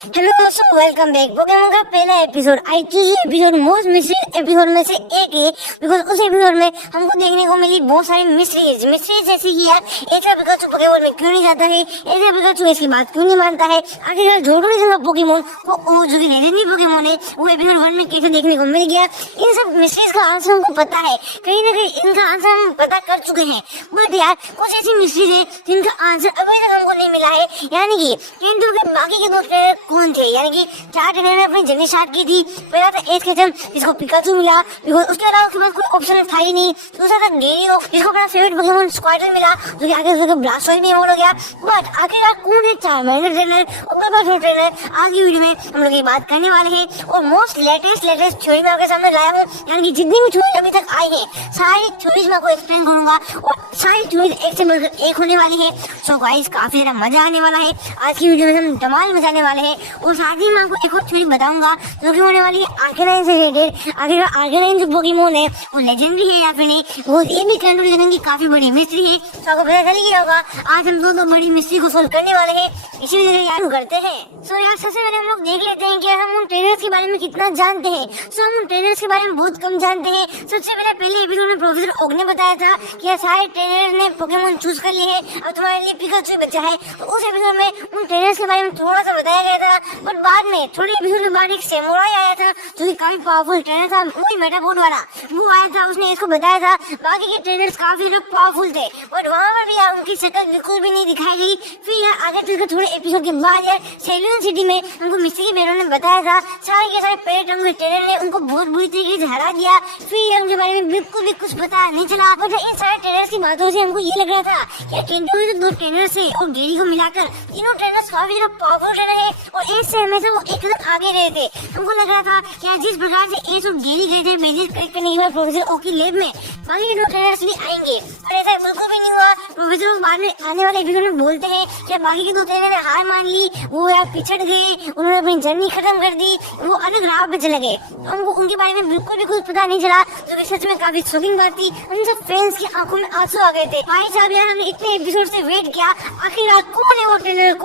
Hello दोस्तों, welcome back. Pokemon का पहला एपिसोड आई थी। एपिसोड मोस्ट मिस्ट्री एपिसोड में से एक है, बिकॉज उस एपिसोड में हमको देखने को मिली बहुत सारी मिस्ट्रीज जैसे कि यार ऐसा पिकाचू पोकेमोन में क्यों नहीं जाता है, ऐसा पिकाचू इसकी बात क्यों नहीं मानता है, आखिरकार जोड़ो पोकेमोन को जो कि लेजेंडरी पोकेमोन है वो एपिसोड 1 में कैसे देखने को मिल गया। इन सब मिस्ट्रीज का आंसर हमको पता है, कहीं ना कहीं इनका आंसर हम पता कर चुके हैं, बट यार कुछ ऐसी मिस्ट्रीज है जिनका आंसर अभी तक हमको नहीं मिला है। यानी कि केंटो के बाकी के दो ट्रेनर कौन थे, यानी कि 4 ट्रेनर ने अपनी जर्नी स्टार्ट की थी। पहला था एस केचम जिसको पिकाचू मिला, बिकॉज उसके अलावा उसके पास कोई ऑप्शन था ही नहीं। दूसरा था गेरियो जिसको अपना फेवरेट पोकेमोन स्क्वाड्रन मिला, जो कि आगे उसका ब्लास्टोइड में इवॉल्व हो गया। बट आखिरकार कौन है चार्मेंडर ट्रेनर और पेपर ट्रेनर, आज की वीडियो में हम लोग ये बात करने वाले हैं। और मोस्ट लेटेस्ट थ्योरी में आपके सामने लाया हूँ, यानी कि जितनी भी थ्योरी अभी तक आई है सारी थ्योरीज मैं आपको एक्सप्लेन करूंगा और सारी थ्योरीज एक से मिलकर एक होने वाली है। सो गाइस काफी ज्यादा मजा आने वाला है, आज की वीडियो में हम धमाल मचाने वाले हैं। और साथ ही मैं आपको एक और थ्योरी बताऊंगा जो कि होने वाली है आर्केनाइन से रिलेटेड। आखिर आर्केनाइन जो पोकेमोन है वो लेजेंडरी है या फिर नहीं, वो ये भी कंट्रोल करने की काफी बड़ी मिस्ट्री है। तो आपको पता चल गया होगा आज हम दो बड़ी मिस्ट्री को सोल्व करने वाले हैं, इसीलिए यार करते हैं। सो यार सबसे पहले हम लोग देख लेते हैं कि हम उन ट्रेनर्स के बारे में कितना जानते हैं। सो हम उन ट्रेनर्स के बारे में बहुत कम जानते हैं। सबसे पहले एपिसोड में प्रोफेसर ओक ने बताया था कि सारे ट्रेनर ने पोकेमोन चूज कर लिए हैं, अब तुम्हारे लिए पिकाचू बचा है। तो उस एपिसोड में उन ट्रेनर्स के बारे में थोड़ा सा बताया गया था, बट बाद में थोड़े एपिसोड के बाद एक सेमुराई आया था जो कि काफी पावरफुल ट्रेनर था, वही मेटाबोट वाला वो आया था। उसने इसको बताया था बाकी के ट्रेनर्स काफी लोग पावरफुल थे, बट वहाँ पर भी यार उनकी शक्ल बिल्कुल भी नहीं दिखाई गई। फिर यार आगे चलकर थोड़े एपिसोड के बाद यार सेलून सिटी में हमको मिस्ट्री बेरो ने बताया था सारे के सारे पेट रंग के ट्रेनर ने उनको बहुत बुरी तरीके से हरा दिया। फिर उनके बारे में बिल्कुल भी कुछ पता नहीं चला, बट इन सारे ट्रेनर्स की बातों से हमको ये लग रहा था कि केंटो में जो 2 ट्रेनर्स है और डेरी को मिलाकर तीनों ट्रेनर्स काफी ज्यादा पावरफुल ट्रेनर है और एस से हमेशा वो एक कदम आगे रहे थे। हमको लग रहा था कि जिस प्रकार से एस और डेरी गए थे बेसिस करेक्ट करने के बाद प्रोफेसर ओक की लैब में, बाकी के 2 ट्रेनर्स भी आएंगे, पर ऐसा बिल्कुल भी नहीं हुआ। प्रोफेसर बाद में आने वाले एपिसोड में बोलते हैं कि बाकी के 2 ट्रेनर ने हार मान ली, वो यार पिछड़ गए, उन्होंने अपनी जर्नी खत्म कर दी, वो अलग राह पे चले गए। हमको उनके बारे में बिल्कुल भी कुछ पता नहीं चला, जो कि सच में काफी शॉकिंग बात थी। उन सब फैंस की आंखों में आंसू आ गए थे। भाई साहब यार हमने इतने एपिसोड से वेट किया, आखिरकार कौन है वो ट्रेनर,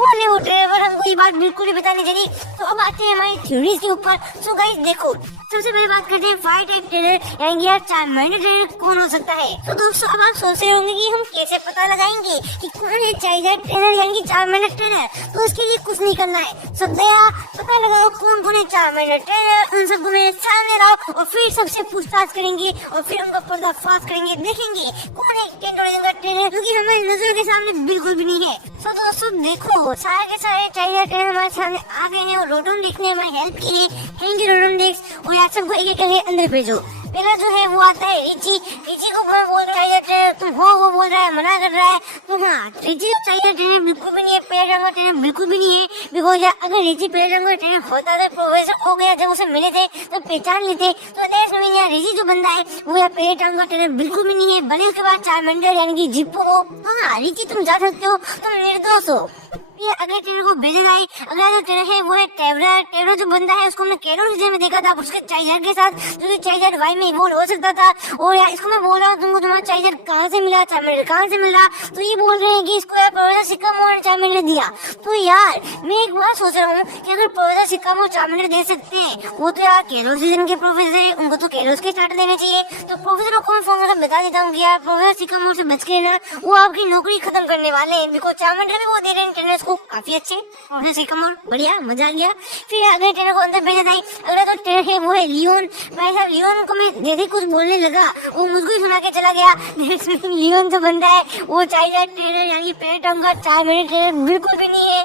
पर हमको ये बात बिल्कुल भी पता नहीं चली। तो अब आते हैं हमारी थ्योरीज के ऊपर। सो गाइस देखो, सबसे पहले बात करते हैं फायर टाइप ट्रेनर, यानी यार चार्मेंडर ट्रेनर कौन हो सकता है। तो दोस्तों अब आप सोच रहे होंगे कि हम कैसे पता लगाएंगे कि कौन है चार्जर ट्रेनर यानी कि चार्मेंडर ट्रेनर। तो इसके लिए कुछ नहीं करना है, सब दया पता लगाओ कौन है चार्मेंडर ट्रेनर, उन सबको मेरे सामने लाओ और फिर सबसे पूछताछ करेंगे और फिर उनका पर्दाफाश करेंगे, देखेंगे कौन है केंटो ट्रेनर जो कि हमारी नजर के सामने बिल्कुल भी नहीं है। तो दोस्तों देखो सारे के सारे चार्जर ट्रेनर हमारे सामने आ गए हैं और रोटोन देखने में हेल्प की है। थैंक यू रोटोन डेक्स। और यार सबको एक एक करके अंदर भेजो। पहला जो है वो आता है रिची को बोल रहा है तुम हो, वो बोल रहा है मना कर रहा है। तो हाँ रिची चाहिए ट्रेनर बिल्कुल भी नहीं है, पेड़ रंग का ट्रेनर बिल्कुल भी नहीं है, बिकॉज अगर रिची पेड़ रंग का ट्रेनर होता तो प्रोफेसर हो गया जब उसे मिले थे तो पहचान लेते। तो देश में यार रिची जो बंदा है वो यार पेड़ रंग का ट्रेनर बिल्कुल भी नहीं है, भले उसके बाद चार्मेंडर यानी कि जिप्पो हो। हाँ रिची तुम जा सकते हो, तुम निर्दोष हो। ये अगले ट्रेनर को भेजा जाए, अगला जो ट्रेनर है वो है टेवरा जो बंदा है उसको हमने कैरो सीजन में देखा था उसके चार्जर के साथ, जो कि चार्जर वाई में इवॉल्व हो सकता था। और यार इसको मैं बोल रहा हूँ तुमको तुम्हारा चार्जर कहाँ से मिला, चार्मेंडर कहाँ से मिला, तो ये बोल रहे हैं कि इसको यार प्रोफेसर सिकामोर चार्मेंडर दिया। तो यार मैं एक बार सोच रहा हूँ कि अगर प्रोफेसर सिकामोर चार्मेंडर दे सकते हैं, वो तो यार कैरो सीजन के प्रोफेसर है, उनको तो कैरोस के स्टार्टर देने चाहिए। तो प्रोफेसर को कौन फोन करके बता देता हूँ कि यार प्रोफेसर सिकामोर से बच के ना वो आपकी नौकरी खत्म करने वाले हैं, बिकॉज चार्मेंडर भी वो दे रहे हैं ट्रेनर्स को काफी अच्छे। बढ़िया मजा आ गया। फिर अगले ट्रेनर को अंदर भेजा जाए, अगला तो ट्रेनर है वो है लियोन। भाई साहब लियोन को मैं जैसे कुछ बोलने लगा वो मुझको ही सुना के चला गया। लियोन जो बंदा है वो चार्जर ट्रेनर यानी पेट का चार्मेंडर ट्रेनर बिल्कुल भी नहीं है।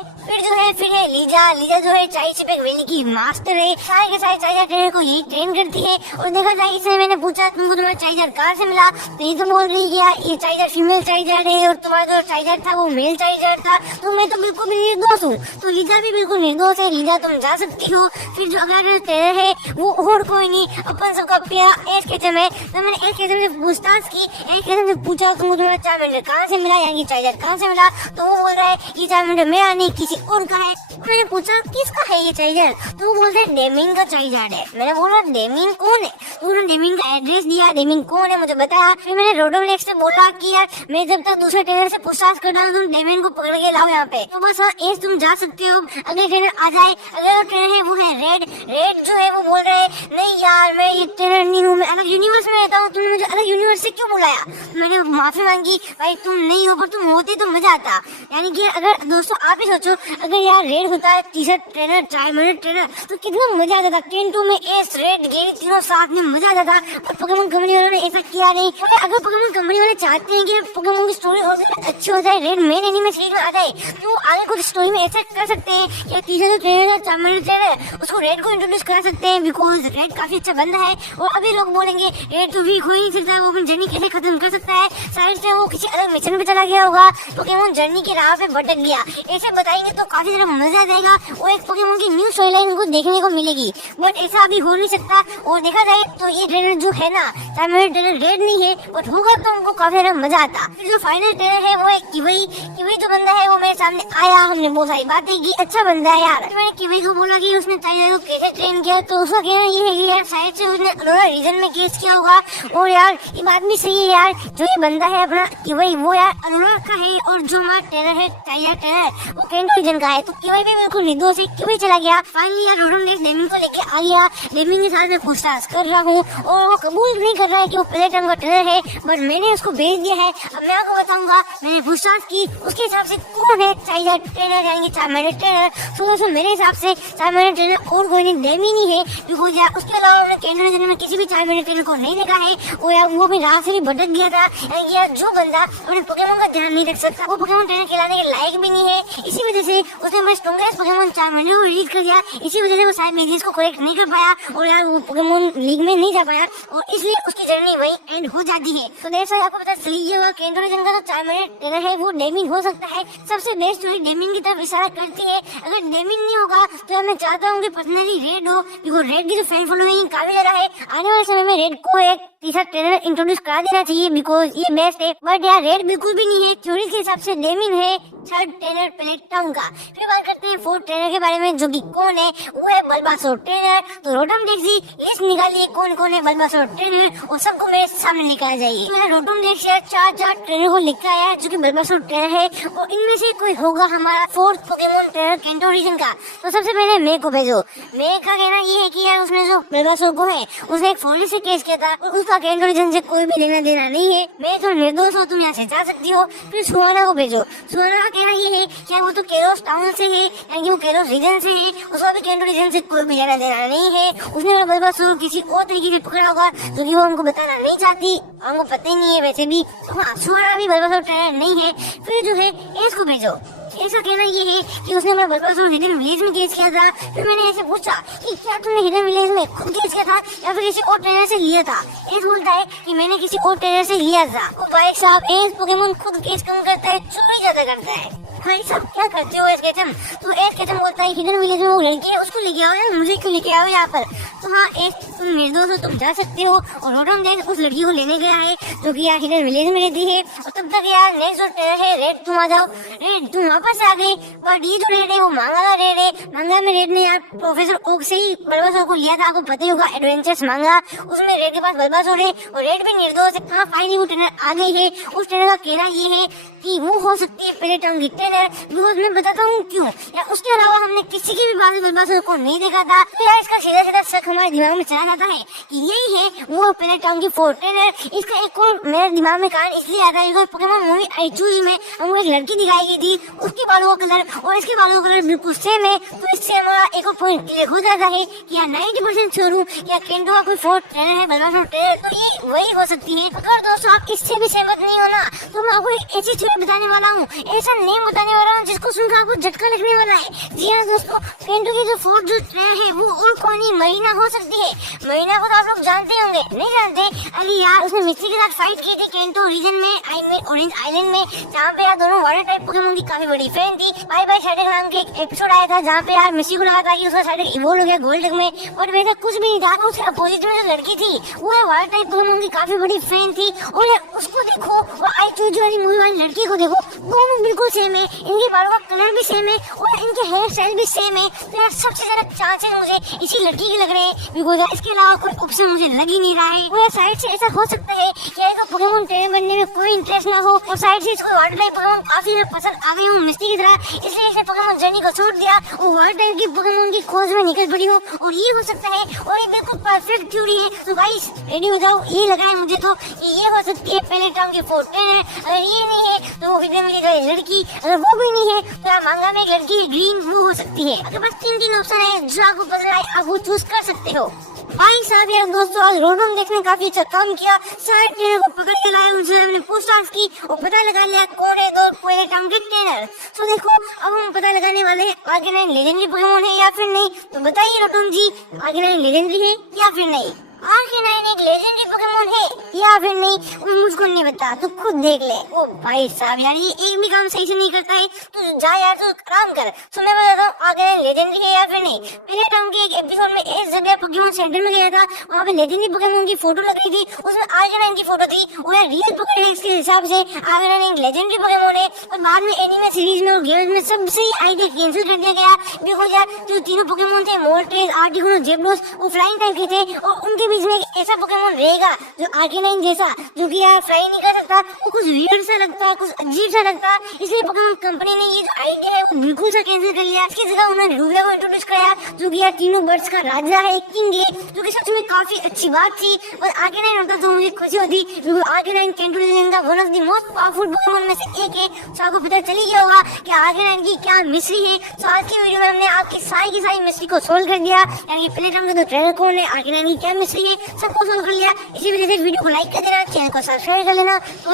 फिर है लीजा जो है चाइशिप वैली की मास्टर है, सारे के सारे चार्जर ट्रेनर को यही ट्रेन करती है। और देखा जाए इससे मैंने पूछा तुमको तुम्हारा चार्जर कहाँ से मिला, तो ये तो बोल रही है ये चार्जर फीमेल चार्जर है और तुम्हारा जो चार्जर था वो मेल चार्जर था। तो मैं तो बिल्कुल भी निर्दोष हूँ, तो लीजा भी बिल्कुल निर्दोष है। लीजा तुम जा सकती हो। फिर जो अगला ट्रेनर है वो और कोई नहीं अपन सबका प्यारा एस केचम है। तो मैंने एस केचम से पूछताछ की, एस केचम से पूछा तुमको तुम्हारा चार्मेंडर कहाँ से मिला यानी चार्जर कहाँ से मिला, तो वो बोल रहा है ये चार्मेंडर मेरा नहीं किसी और का है। मैंने पूछा किसका है ये चाइजर? तो वो बोलते हैं डेमिंग का चाइजर है। मैंने बोला डेमिंग कौन है? तो उन्होंने डेमिंग का एड्रेस दिया, डेमिंग कौन है मुझे बताया। फिर मैंने रोडोमलेक्स से बोला कि यार मैं जब तक दूसरे ट्रेनर से पूछताछ कर रहा हूँ, तुम डेमिंग को पकड़ के लाओ यहाँ पे। तो बस हाँ एस तुम जा सकते हो, अगले ट्रेनर आ जाए। अगला जो ट्रेनर है वो है रेड जो है वो बोल रहे हैं नहीं यार मैं ये ट्रेनर नहीं हूँ, मैं अलग यूनिवर्स में रहता हूँ, तुमने मुझे अलग यूनिवर्स से क्यों बुलाया? मैंने माफी मांगी, भाई तुम नहीं हो, पर तुम होते तो मजा आता। यानी कि अगर दोस्तों आप ही सोचो, अगर यार रेड होता है तीसरा ट्रेनर, 4 मिनट ट्रेनर, तो कितना मजा आता था। ट्रेन 2 में एस रेड गेरी तीनों साथ में मजा आता था। पर पोकेमोन कंपनी वालों ने ऐसा किया नहीं। अगर पोकेमोन कंपनी वाले चाहते हैं कि पोकेमोन की स्टोरी और अच्छी हो जाए, रेड मेन एनिमे सीरीज में आ जाए, तो आगे कुछ स्टोरी में ऐसा कर सकते हैं कि तीसरा जो ट्रेनर है 4 मिनट ट्रेनर, उसको रेड को इंट्रोड्यूस करा सकते हैं, बिकॉज रेड काफी अच्छा बंदा है। और अभी लोग बोलेंगे रेड तो वीक हो ही नहीं सकता है, वो अपनी जर्नी कैसे खत्म कर सकता है, शायद से वो किसी अलग मिशन पे चला गया होगा, पोकेमोन जर्नी की राह पे भटक गया। ऐसे बताएंगे तो काफी ज्यादा मजा आ जाएगा और एक पोकेमोन की न्यू स्टोरी लाइन को देखने को मिलेगी। बट ऐसा अभी हो नहीं सकता। और देखा जाए तो ये ट्रेनर जो है ना, 4 मिनट ट्रेनर रेड नहीं है, बट होगा तो हमको काफी ज्यादा मजा आता। फिर जो फाइनल ट्रेनर है वो है किवई जो बंदा है वो मेरे सामने आया, हमने बहुत सारी बातें की, अच्छा बंदा है यार। मैंने किवई को बोला कि उसने टाइगर को कैसे ट्रेन किया, तो उसका कहना ये है कि यार शायद से उसने अलोरा रीजन में केस किया होगा। और यार ये बात भी सही है यार, जो ये बंदा है अपना किवई वो यार अलोरा का है, और जो हमारा ट्रेनर है टाइगर ट्रेनर वो केंटो रीजन का है। तो किवई भी बिल्कुल निर्दोष है, किवई चला गया। फाइनली यार रोडोमलेक्स डेमिंग को लेके आ गया, डेमिंग के साथ में पूछताछ कर रहा हूँ और वो कबूल नहीं कर रहा है कि वो पहले टर्म का ट्रेनर है, बट मैंने उसको भेज दिया है। अब मैं आपको बताऊंगा, मैंने पूछताछ की उसके हिसाब से कौन है चाइजर ट्रेनर, यानी 4 मिनट ट्रेनर। तो दोस्तों मेरे हिसाब से 4 मिनट ट्रेनर और कोई नहीं, डेमी नहीं है, बिकॉज यार उसके अलावा मैंने केंटो रीजन में किसी भी 4 मिनट ट्रेनर को नहीं देखा है। और यार वो भी राह से भी भटक गया था। यानी यार जो बंदा अपने पोकेमोन का ध्यान नहीं रख सकता, वो पोकेमोन ट्रेनर खिलाने के लायक भी नहीं है। इसी वजह से उसने अपने स्ट्रॉन्गेस्ट पोकेमोन 4 मिनट को रिलीज कर दिया। इसी वजह से वो शायद मैगजीन्स को करेक्ट नहीं कर पाया और यार वो पोकेमोन लीग में नहीं जा पाया, और इसलिए उसकी जर्नी वही एंड हो जाती है। तो जैसा आपको पता चल गया होगा, केंटो रीजन का जो 4 मिनट ट्रेनर है वो डेमिंग हो सकता है। सबसे बेस्ट स्टोरी डेमिंग की तरफ इशारा करती है। अगर डेमिंग नहीं होगा तो मैं चाहता हूँ कि पर्सनली रेड हो, बिकॉज रेड की जो फैन फॉलोइंग काफी ज्यादा है। आने वाले समय में रेड को एक तीसरा ट्रेनर इंट्रोड्यूस करा देना चाहिए, बिकॉज ये बेस्ट है। बट यार रेड बिल्कुल भी नहीं है, थ्योरी के हिसाब से डेमिंग है 3rd ट्रेनर प्लेटाउन का। फिर बात करते हैं 4th ट्रेनर के बारे में, जो कि कौन है, वो है बल्बासोर ट्रेनर। तो रोडोमलेक्स लिस्ट निकालिए कौन कौन है बल्बासोर ट्रेनर और सबको मेरे सामने लेकर आ जाइए। मैंने रोडोमलेक्स 4 ट्रेनर को लिखा है जो कि बल्बासोर ट्रेनर है, और इनमें से कोई होगा हमारा 4th Pokemon trainer Kento reason का। तो सबसे पहले मे को भेजो। मे का कहना ये है कि यार उसने जो बल्बासोर को है उसने एक फॉरेस्ट से केस किया था, और उसका केंटो रीजन से कोई भी लेना देना नहीं है। मैं तो निर्दोष हो, तुम यहाँ से जा सकती हो। फिर सुहाना को भेजो। सुहाना का कहना ये है कि वो तो केरोस टाउन से है, यानी कि वो केरोस रीजन से है, उसका भी केंटो रीजन से कोई भी लेना देना नहीं है। उसने बल्बासोर किसी और तरीके से पकड़ा होगा जो कि वो हमको बताना नहीं चाहती, हमको पता ही नहीं है वैसे भी। हाँ सुहाना भी बल्बासोर ट्रेनर नहीं है। फिर जो है एस को भेजो। ऐसा कहना ये है कि उसने अपना बल्बासोर हिडन विलेज में केस किया था। फिर मैंने ऐसे पूछा कि क्या तुमने हिडन विलेज में खुद केस किया था या फिर किसी और ट्रेनर से लिया था? एस बोलता है कि मैंने किसी और ट्रेनर से लिया था। तो भाई साहब एस पोकेमोन खुद केस कम करता है, चोरी ज्यादा करता है। भाई साहब क्या करते हो एस केचम? तो एस केचम बोलता है हिडन विलेज में वो लड़की है, उसको लेके आओ यार, मुझे क्यों लेके आओ यहाँ पर? तो हाँ एस तुम निर्दोष हो, तुम जा सकते हो। और रोडोमलेक्स उस लड़की को लेने गया है जो कि यार हिडन विलेज में रहती है। और तब तक यार नेक्स्ट जो ट्रेनर है रेड, तुम आ जाओ। रेड तुम वापस आ गई, बट ये जो रेड है वो मांगा का रेड है। मांगा में रेड ने यार प्रोफेसर ओक से ही बल्बासोर को लिया था, आपको पता ही होगा एडवेंचर्स मांगा, उसमें रेड के पास बल्बासोर है और रेड भी निर्दोष है। हाँ फाइनली वो ट्रेनर आ गई है। उस ट्रेनर का कहना ये है कि वो हो सकती है पहले टर्म की ट्रेनर, बिकॉज मैं बताता हूँ क्यों। या उसके अलावा हमने किसी की भी बात में बल्बासोर को नहीं देखा था। तो यार इसका सीधा सीधा शक हमारे दिमाग में चला जाता है कि यही है वो पहले टर्म की 4th ट्रेनर। इसका एक और मेरे दिमाग में कारण इसलिए आता है because Pokemon movie I choose में हमको एक लड़की दिखाई गई थी, उसके बालों का कलर और इसके बालों का कलर बिल्कुल सेम है। तो इससे हमारा एक और पॉइंट क्लियर हो जाता है कि यार 90% श्योर हूँ या केंटो का कोई 4th ट्रेनर है बल्बासोर ट्रेनर, तो ये वही हो सकती है। अगर दोस्तों आप इससे भी सहमत नहीं हो ना, तो मैं आपको एक ऐसी थ्योरी बताने वाला हूँ, ऐसा नेम बताने वाला हूँ जिसको सुनकर आपको झटका लगने वाला है। जी हाँ दोस्तों, केंटो की जो 4th और जो ट्रेनर है वो और कौन ही मरीना हो सकती है। मरीना को तो आप लोग जानते होंगे, नहीं जानते? अरे यार उसने मिस्ट्री के साथ फाइट की थी केंटो रीजन में, ऑरेंज आइलैंड में, जहाँ पे यार दोनों वाटर टाइप पोकेमोन की काफी बड़ी फैन थी। बाय बाय शैडक नाम के एक एपिसोड आया था जहाँ पे यार मिस्ट्री को लगा था कि उसका शैडक इवॉल्व हो गया गोल्डन में, और वैसा कुछ भी नहीं था। उसके अपोजिट में जो लड़की थी वो वाटर टाइप पोकेमोन की काफी बड़ी फैन थी। और यार उसको देखो, वो आईक्यूजी वाली मूवी वाली लड़की को देखो, दोनों बिल्कुल सेम है, इनके बालों का कलर भी सेम है और इनके हेयर स्टाइल भी सेम है। तो यार सबसे ज्यादा चांसेस मुझे इसी लड़की के लग रहे हैं, बिकॉज इसके अलावा कोई ऑप्शन मुझे लग ही नहीं रहा है। और साइड से ऐसा हो सकता है कि इसको पोकेमोन ट्रेनर बनने में कोई इंटरेस्ट ना हो, और साइड से इसको वाटर टाइप पोकेमोन काफी पसंद आ गई हो मिस्ट्री की तरह, इसलिए इसने पोकेमोन जर्नी को छोड़ दिया और वाटर टाइप की पोकेमोन की खोज में निकल पड़ी हो। और ये हो सकता है, और ये बिल्कुल परफेक्ट थ्योरी है। तो गाइस रेडी हो जाओ, ये लग रहा है मुझे तो ये हो सकती है पहले टाउन की फोर्ट ट्रेनर। अगर ये नहीं है तो विद्या मिली गई लड़की, अगर वो भी नहीं है तो यार मांगा में एक लड़की ग्रीन वो हो सकती है। आपके पास तीन ऑप्शन है जो आपको पसंद आए, आप वो चूज कर सकते हो। भाई साहब यार दोस्तों, आज रोडम देखने काफी अच्छा काम किया। सारे ट्रेनर को पकड़ के लाए, उनसे हमने पूछताछ की और पता लगा लिया कौन है दो पहले टाउन के ट्रेनर। तो देखो अब हम पता लगाने वाले हैं आर्गेनाइन लेजेंडरी पोकेमोन है या फिर नहीं। तो बताइए रोडम जी, आर्गेनाइन लेजेंडरी है या फिर नहीं? आर्गेनाइन एक लेजेंडरी पोकेमोन है या फिर नहीं, वो मुझको नहीं बता, तू खुद देख ले। ओ भाई साहब यार ये एक भी काम सही से नहीं करता है, तू जा यार, तू आराम कर। तो मैं बताता हूँ आर्गेनाइन लेजेंडरी है या फिर नहीं। पहले टाइम के एक एपिसोड में इस जगह पोकेमोन सेंटर में गया था, वहाँ पे लेजेंडरी पोकेमोन की फोटो लग रही थी, उसमें आर्गेनाइन की फोटो थी। और रियल पोकेडेक्स के हिसाब से आर्गेनाइन एक लेजेंडरी पोकेमोन है, और बाद में एनिमे सीरीज में और गेम्स में सबसे आईडी कैंसिल कर दिया गया, बिकॉज यार जो तीनों पोकेमोन थे मोल्ट्रेस, आर्टिकुनो, जेब्लोस, वो फ्लाइंग टाइप के थे, और उनके बीच में एक ऐसा पोकेमोन रहेगा जो आर्गेनाइन जैसा, जो कि यार फ्लाई नहीं कर सकता, वो कुछ वियर्ड सा लगता, कुछ अजीब सा लगता। इसलिए पोकेमोन कंपनी ने ये जो आइडिया है वो बिल्कुल सा कैंसिल कर लिया। इसकी जगह उन्होंने रूबिया को इंट्रोड्यूस कराया, जो कि यार तीनों बर्ड्स का राजा है, किंग है, जो कि सच में काफी अच्छी बात थी। और आर्गेनाइन होता तो मुझे खुशी होती, क्योंकि आर्गेनाइन केंटो रीजन का one of the most powerful Pokemon में से एक है। तो आपको पता चल गया होगा कि आर्गेनाइन की क्या मिस्ट्री है। तो आज की वीडियो में हमने आपकी सारी की सारी मिस्ट्री को सोल्व कर दिया, यानी पहले टाइम तो ट्रेनर कौन है, आर्गेनाइन की क्या मिस्ट्री है, सबको सोल्व कर लिया। इसी वजह से वीडियो को लाइक कर देना, चैनल को सब्सक्राइब कर लेना। तो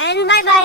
एंड बाय बाय।